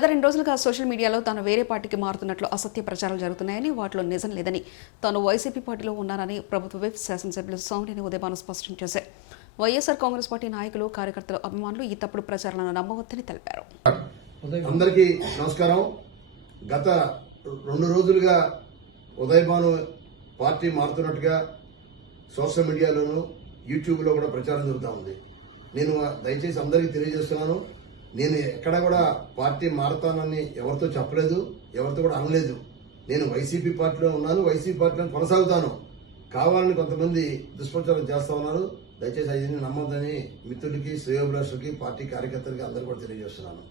గత 2 రోజులుగా సోషల్ మీడియాలో తాను వేరే పార్టీకి మారుతున్నట్లు అసత్య ప్రచారాలు జరుగుతున్నాయని, వాటిలో నిజం లేదని, తాను వైసీపీ పార్టీలో ఉన్నానని ప్రభుత్వ విప్ శాసనసభ్యులు సోమినేని ఉదయభాను స్పష్టం చేశారు. వైఎస్ఆర్ కాంగ్రెస్ పార్టీ నాయకులు, కార్యకర్తలు, అభిమానులు ఈ తప్పుడు ప్రచారాలను నమ్మవద్దని తెలిపారు. అందరికీ నమస్కారం. గత 2 రోజులుగా ఉదయభాను పార్టీ మారుతున్నట్టుగా సోషల్ మీడియాలోనూ యూట్యూబ్లో కూడా ప్రచారం జరుగుతూ ఉంది. నేను దయచేసి అందరికీ తెలియజేస్తున్నాను, నేను ఎక్కడ కూడా పార్టీ మారతానని ఎవరితో చెప్పలేదు, ఎవరితో కూడా అనలేదు. నేను వైసీపీ పార్టీలో ఉన్నాను, వైసీపీ పార్టీలో కొనసాగుతాను. కావాలని కొంతమంది దుష్ప్రచారం చేస్తా ఉన్నారు. దయచేసి అవన్నీ నమ్మొద్దని మిత్రుడికి, శ్రేయోభిలాషులకి, పార్టీ కార్యకర్తలకి అందరూ కూడా తెలియజేస్తున్నాను.